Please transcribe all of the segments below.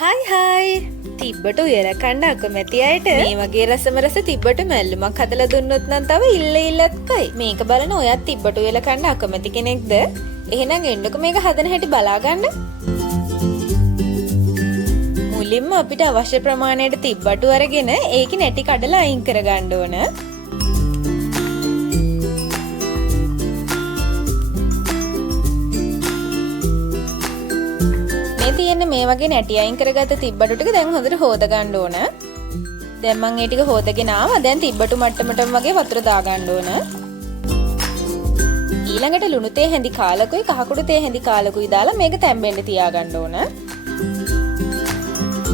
හයි තිබ්බට උයලා කන්න අකමැති අයට මේ වගේ රස තිබ්බට මැල්ලුමක් හදලා දුන්නොත් නම් තව ඉල්ලත් කයි. මේක බලන ඔයත් තිබ්බට උයලා කන්න අකමැති කෙනෙක්ද? එහෙනම් එන්නකෝ මේක හදන හැටි බලා ගන්න. මුලින්ම අපිට අවශ්‍ය ප්‍රමාණයට තිබ්බට අරගෙන ඒකේ නැටි කඩලා අයින් කර ගන්න ඕන. තියෙන්නේ මේ වගේ නැටි අයින් කරගත්ත තිබ්බටු ටික දැන් හොඳට හොද ගන්න ඕන. දැන් මම මේ ටික හොදගෙන ආවා. දැන් තිබ්බටු මට්ටමටම වගේ වතුර දා ගන්න ඕන. ඊළඟට ලුණු තේ හැඳි කාලකුයි කහකුඩු තේ හැඳි කාලකුයි දාලා මේක තැම්බෙන්න තියා ගන්න ඕන.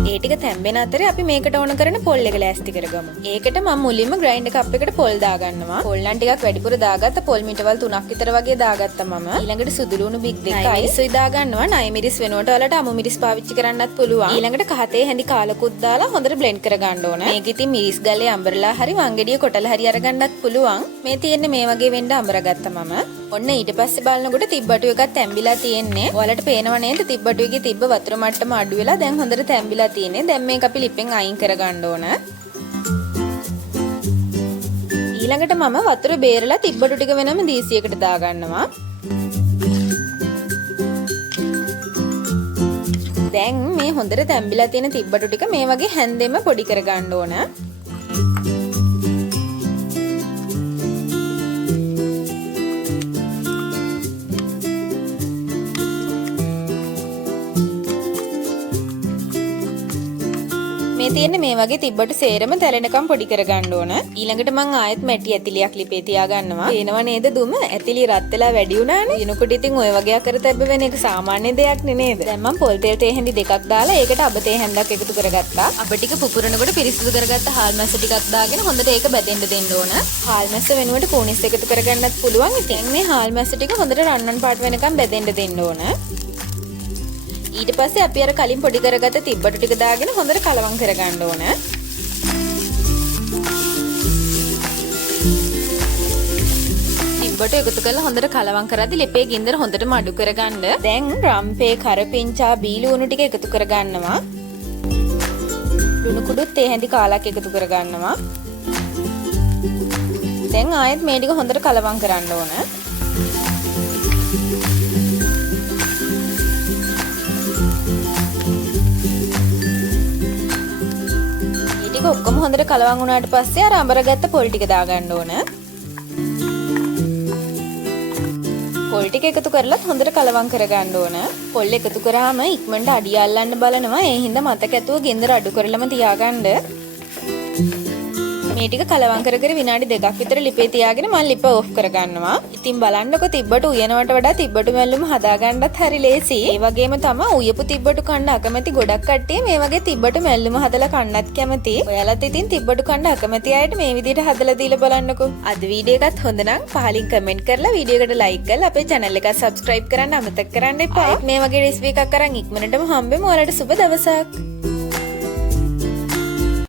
ඒ ටික තැම්බෙන අතරේ අපි මේකට ඕන කරන පොල් එක ලෑස්ති කරගමු. ඒකට මම මුලින්ම ග්‍රයින්ඩර් කප් එකට පොල් දා ගන්නවා. පොල් නම් ටිකක් වැඩිපුර දාගත්ත පොල් මිටවල් 3ක් විතර වගේ දාගත්තා මම. ඊළඟට සුදු ලුණු බිග් 2යි අයිස්ුයි දා ගන්නවා. නයි මිරිස් වෙනුවට ඔයාලට අමු මිරිස් පාවිච්චි කරන්නත් පුළුවන්. ඊළඟට කහතේ හැඳි කාලකුත් දාලා හොඳට බ්ලෙන්ඩ් කර ගන්න ඕන. මේක ඉතින් මිරිස් ගල්ලේ අඹරලා හරි වංගෙඩිය කොටලා හරි අරගන්නත් පුළුවන්. මේ තියෙන්නේ මේ වගේ වෙන්න අඹරගත්තා මම. ඔන්න ඊට පස්සේ බලනකොට තිබ්බටු එකක් තැම්බිලා තියෙන්නේ. ඔයාලට පේනව නේද තිබ්බටු එකේ තිබ්බ වතුර මට්ටම අඩු වෙලා දැන් හොඳට තැම්බිලා තියෙන්නේ. දැන් මේක අපි ලිපෙන් අයින් කර ගන්න ඕන. ඊළඟට මම වතුර බේරලා තිබ්බටු ටික වෙනම දීසියකට දා ගන්නවා. දැන් මේ හොඳට තැම්බිලා තියෙන තිබ්බටු ටික මේ වගේ හැන්දෙම පොඩි කර ගන්න ඕන. මේ තියෙන්නේ මේ වගේ තිබ්බට සේරම තැලෙනකම් පොඩි කර ගන්න ඕන. ඊළඟට මං ආයෙත් මැටි ඇතිලියක් ලිපේ තියා ගන්නවා. පේනව නේද දුම? ඇතිලි රත් වෙලා වැඩි වුණානේ. දිනකොට ඉතින් ඔය වගේ අකර තැබ්බ වෙන එක සාමාන්‍ය දෙයක් නේද? දැන් මං පොල් තෙල් තේ හැඳි දෙකක් දාලා ඒකට අබ තේ හැඳක් එකතු කරගත්තා. අබ ටික පුපුරනකොට පිරිසිදු කරගත්ත හාල් මැස්ස ටිකක් දාගෙන හොඳට ඒක බැදෙන්න දෙන්න ඕන. හාල් මැස්ස වෙනුවට කෝනිස් එකතු කරගන්නත් පුළුවන්. ඉතින් මේ හාල් මැස්ස ටික හොඳට රන්වන් පාට වෙනකම් බැදෙන්න දෙන්න ඕන. ඊට පස්සේ අපි අර කලින් පොඩි කරගත්ත තිබ්බටු ටික දාගෙන හොඳට කලවම් කරගන්න ඕන. තිබ්බටු එකතු කරලා හොඳට කලවම් කරද්දි ලිපේ ගින්දර හොඳටම අඩු කරගන්න. දැන් රම්පේ කරපිංචා බීලුණු ටික එකතු කරගන්නවා. ලුණු කුඩුත් තේ හැඳි කාලක් එකතු කරගන්නවා. දැන් ආයෙත් මේ ටික හොඳට කලවම් කරන්න ඕන. ඔක්කොම හොඳට කලවම් වුණාට පස්සේ අර අඹරගත්ත පොල් ටික දාගන්න ඕන. පොල් ටික එකතු කරලත් හොඳට කලවම් කරගන්න ඕන. පොල් එකතු කරාම ඉක්මනට අඩිය අල්ලන්න බලනවා. ඒ හින්දා මතක ඇතුව ගෙන්දර අඩු කරලම තියාගන්න. මේ ටික කලවම් කර කර විනාඩි 2ක් විතර ලිපේ තියාගෙන මම ලිප ඕෆ් කරගන්නවා. ඉතින් බලන්නකො තිබ්බටු උයනවට වඩා තිබ්බටු මැල්ලුම හදාගන්නත් හරි ලේසි. ඒ වගේම තමයි උයපු තිබ්බටු කන්න අකමැති ගොඩක් කට්ටිය මේ වගේ තිබ්බටු මැල්ලුම හදලා කන්නත් කැමති. ඔයාලත් ඉතින් තිබ්බටු කන්න අකමැති අයට මේ විදිහට හදලා දීලා බලන්නකො. අද වීඩියෝ එකත් හොඳ නම් පහලින් කමෙන්ට් කරලා වීඩියෝ එකට ලයික් කරලා අපේ channel එක subscribe කරන්න අමතක කරන්න එපා. මේ වගේ රෙසිපි එකක් අරන් ඉක්මනටම හම්බෙමු. ඔයාලට සුබ දවසක්.